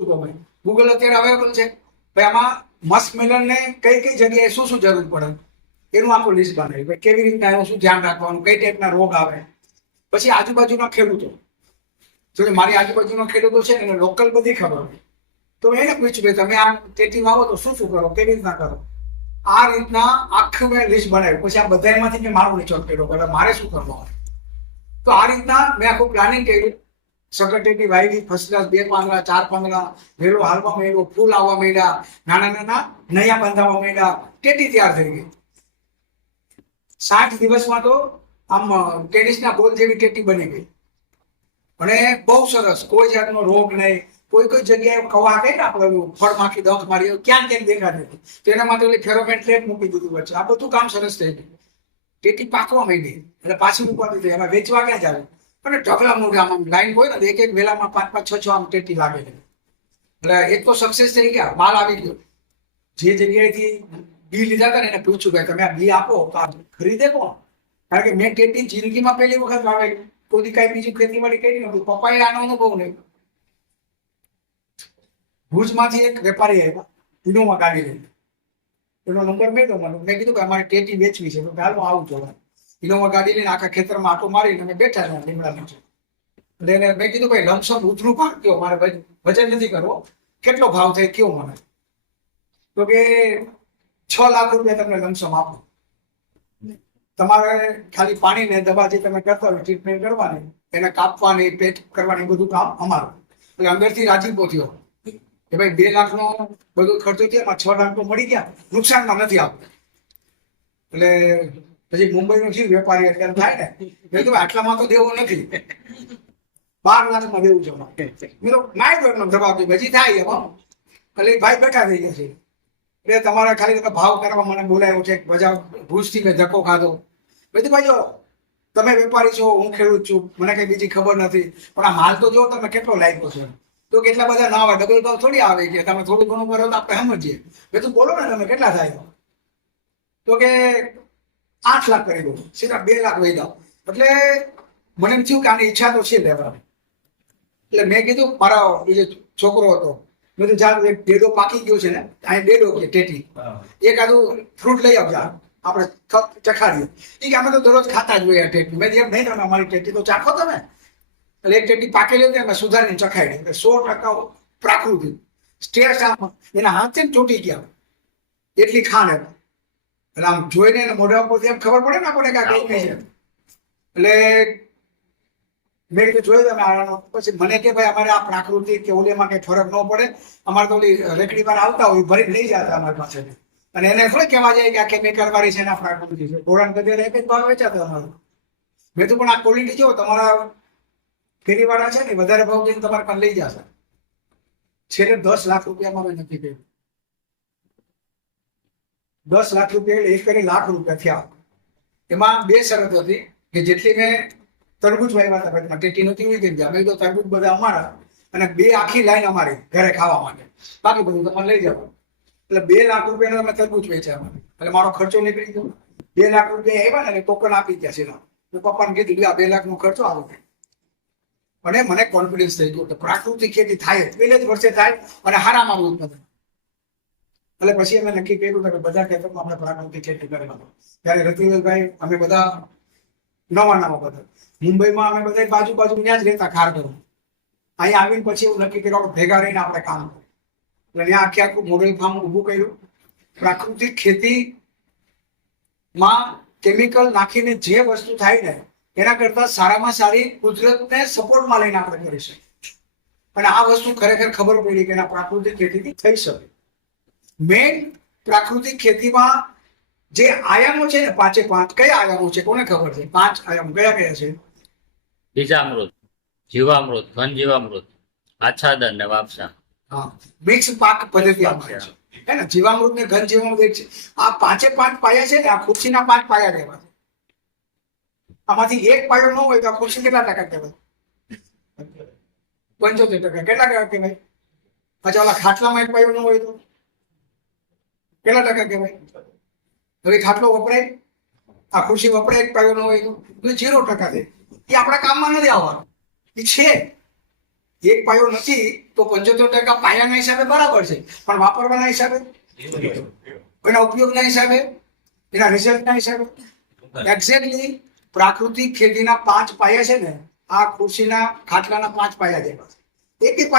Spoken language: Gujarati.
ગૂગલ અત્યારે અવેલેબલ છે. ભાઈ, આમાં મસ્ક મિલનને કઈ કઈ જગ્યાએ શું શું જરૂર પડે? એનું આખું લિસ્ટ બનાવ્યું ભાઈ, કેવી રીતના એનું શું ધ્યાન રાખવાનું, કઈ ટાઈપના રોગ આવે? પછી આજુબાજુના ખેડૂતો. જો મારી આજુબાજુના ખેડૂતો છે એને લોકલ બધી ખબર તો એને પૂછ્યું કે તમે આ તેથી વાવો તો શું શું કરો? કેવી રીતના કરો? આ રીતના આખું મેં લિસ્ટ બનાવ્યું. પછી આ બધામાંથી મેં મારું નિચોડ કર્યો કે મારે શું કરવું તો આ રીતના મેં આખું પ્લાનિંગ કર્યું. સકટેટી વાવી ફર્સ્ટ ક્લાસ બે પાંદડા, ચાર પાંદડા વેલો હાલવા માંડ્યો, ફૂલ આવવા માંડ્યા, નાના નાના નયા બાંધાવા માંડ્યા, ટેટી તૈયાર થઈ ગઈ. સાઠ દિવસમાં તો આમ ટેનિસના બોલ જેવી ટેટી બની ગઈ. અને બહુ સરસ, કોઈ જાતનો રોગ નહીં. કોઈ કોઈ જગ્યાએ કવા કહે ને આપણે ફળ માખી, દંખ મારી ક્યાં ક્યાંક દેખાતી હતી તેના માટે ઓલી ફેરોમેન્ટ ટ્રેપ મૂકી દીધું વચ્ચે. આ બધું કામ સરસ થઈ ગયું. ટેટી પાકવા માંડી. એટલે પાછી મૂકવાની થઈ એમાં વેચવા ક્યાં જાય અને ઢગલા આમ લાઈન હોય ને એક એક વેલામાં પાંચ પાંચ છ છ આમ ટેટી લાગે છે. એટલે એક તો સક્સેસ થઈ ગયા, માલ આવી ગયો. જે જગ્યાએથી બી લીધા હતા ને, એને પૂછ્યું કે તમે આ બી આપો, તો આ ખરીદે કોણ? કારણ કે મેં ટેટી જિંદગીમાં પહેલી વખત આવે કોઈ કાંઈ બીજી ખેતીવાડી કરી નથી પપ્પાએ આનો અનુભવ નહીં ભુજમાંથી એક વેપારી આવ્યા ઇનોમાં ગાડી લઈને. એનો નંબર મેળવ્યો મને. મેં કીધું કે અમારે ટેટી વેચવી છે. તો હાલો, આવું જોવા ઇનોવા ગાડી લઈને આખા ખેતરમાં આટો મારીને અમે બેઠા હતા લીમડા નીચે. એટલે એને મેં કીધું, ભાઈ, લમસમ ઉતરું પણ કયો, મારે વજન નથી કરવો. કેટલો ભાવ થાય કેવો મને? તો કે, છ લાખ રૂપિયા તમને લમસમ આપો. તમારે ખાલી પાણી ને દવા જે તમે કરતા હોય ટ્રીટમેન્ટ કરવાની, એને કાપવાની, પેટ કરવાની બધું કામ અમારું. એટલે અંદરથી રાજીપો થયો કે, ભાઈ, બે લાખનો બધો ખર્ચો થયો, એમાં છ લાખ તો મળી ગયા. નુકસાનમાં નથી આપતું એટલે પછી મુંબઈનો છે વેપારી અત્યારે થાય ને? મેં કીધું આટલામાં તો દેવું નથી. બાર લાખમાં દેવું છે. મેં તો માય એમનો જવાબ દે પછી થાય એમાં એટલે ભાઈ બેઠા થઈ ગયા છે. એટલે તમારે ખાલી તમે ભાવ કરવા મને બોલાયો છે, બજાર ભૂસથી મેં ધક્કો ખાધો. મેં ભાઈ જો તમે વેપારી છો, હું ખેડૂત છું, મને કઈ બીજી ખબર નથી. પણ આ માલ તો જો તમે કેટલો લાગ્યો છે. તો કેટલા બધા ના આવે ડબલ ભાવ થોડી આવે કે તમે થોડું ઘણું કરો તો આપણે સમજીએ. મેં તું બોલો ને, તમે કેટલા થાય તો કે આઠ લાખ કરી દઉં. સીધા બે લાખ વહી દઉં. એટલે મને એમ થયું કે આની ઈચ્છા તો છે લેવાની. એટલે મેં કીધું મારા બીજો છોકરો હતો મેં તો જા એક ડેડો પાકી ગયો છે ને અહીં ડેડો કે ટેટી. આદુ ફ્રૂટ લઈ આવજા આપણે ચખાડીએ. એ કે અમે તો દરરોજ ખાતા જ હોઈએ આ ટેટી. મેં એમ નહીં તમે અમારી ટેટી તો ચાખો તમે. એટલે એક ટેટી પાકેલી હતી અમે સુધારીને ચખાડી એટલે સો ટકા પ્રાકૃતિક સ્ટેસ આમ એના હાથે ચોટી ગયા. એટલી ખાંડ એમ એટલે આમ જોઈને મોઢા પરથી એમ ખબર પડે ને આપણને કે કઈ કઈ એટલે મેં કીધું જોયું તમે આનો પછી મને કે ભાઈ, અમારે આ પ્રાકૃતિક કે ઓલીમાં કઈ ફરક ન પડે. અમારે તો ઓલી રેકડી પર આવતા હોય ભરી લઈ જતા અમારી પાસે. અને એને થોડી કહેવા જાય કે આ કેમિકલ વાળી છે ને આ પ્રાકૃતિક છે. ગોળાન કદી એક જ ભાવ વેચાતા અમારું. મેં તો પણ આ ક્વોલિટી જો, તમારા ફેરીવાળા છે ને વધારે ભાવ જઈને તમારે પણ લઈ જશે. છેલ્લે દસ લાખ રૂપિયામાં મેં નક્કી કર્યું. દસ લાખ રૂપિયા એક કરી લાખ રૂપિયા થયા. એમાં બે શરત હતી કે જેટલી મેં તરબૂચ વાવ્યા હતા ટેટી નથી હોય કે અમે તો તરબૂચ બધા અમારા અને બે આખી લાઈન અમારી ઘરે ખાવા માટે. બાકી બધું તમારે લઈ જવાનું. એટલે બે લાખ રૂપિયાનો અમે તરબૂચ વેચ્યા અમારે એટલે મારો ખર્ચો નીકળી ગયો. બે લાખ રૂપિયા આવ્યા ને ટોકન આપી ગયા છે. મેં પપ્પાને કીધું "લ્યો, આ બે લાખનો ખર્ચો આવો. અને મને કોન્ફિડન્સ થઈ ગયો. પ્રાકૃતિક ખેતી થાય પહેલે જ વર્ષે થાય અને હારામાં ઉત્પાદન એટલે પછી અમે નક્કી કર્યું કે બધા ખેતરમાં આપણે પ્રાકૃતિક ખેતી કરવાનું ત્યારે રતિવેલભાઈ અમે બધા નવા નવા બધા. મુંબઈમાં અમે બધા બાજુ બાજુ ત્યાં જ રહેતા ખારગર અહીં આવીને પછી એવું નક્કી કર્યું ભેગા રહીને આપણે કામ કર્યું એટલે ત્યાં આખે આખું મોડેલ ફાર્મ ઊભું કર્યું. પ્રાકૃતિક ખેતી માં કેમિકલ નાખીને જે વસ્તુ થાય ને, એના કરતા સારામાં સારી કુદરતને સપોર્ટમાં લઈને આપણે કરી શકીએ. અને આ વસ્તુ ખરેખર ખબર પડી કે એના પ્રાકૃતિક ખેતીથી થઈ શકે. મેઇન પ્રાકૃતિક ખેતીમાં જે આયામો છે ને પાંચે પાંચ કયા આયામો છે કોને ખબર છે? પાંચ આયામો કયા કયા છે? બીજામૃત જીવામૃત ઘન જીવામૃત આચ્છાદન ને વાપસા. હા મિક્સ પાક પદ્ધતિ આપણે છે. હે ને જીવામૃત ને ઘન જીવામૃત એક છે. આ પાંચે પાંચ પાયા છે ને આ ખુરશીના પાંચ પાયા કહેવાય. આમાંથી એક પાયો ન હોય તો આ ખુરશી કેટલા ટકા કહેવાય? પંચોતેર ટકા. કેટલા ટકા કહેવાય? પછી ઓલા ખાટલામાં એક પાયો ન હોય તો? કેટલા ટકા કહેવાય? હવે ખાટલો વપરાય, આ ખુરશી વપરાય, એક પાયો ન હોય એટલે ઝીરો ટકા છે. એ આપણા કામમાં નથી આવવાનું. એ છે. એક પાયો નથી, તો પંચોતેર ટકા પાયાના હિસાબે બરાબર છે. પણ વાપરવાના હિસાબે? એના ઉપયોગના હિસાબે? એના રિઝલ્ટના હિસાબે? એક્ઝેક્ટલી પ્રાકૃતિક ખેતીના પાંચ પાયા છે ને, આ ખુરશીના ખાટલાના પાંચ પાયા છે. એક એક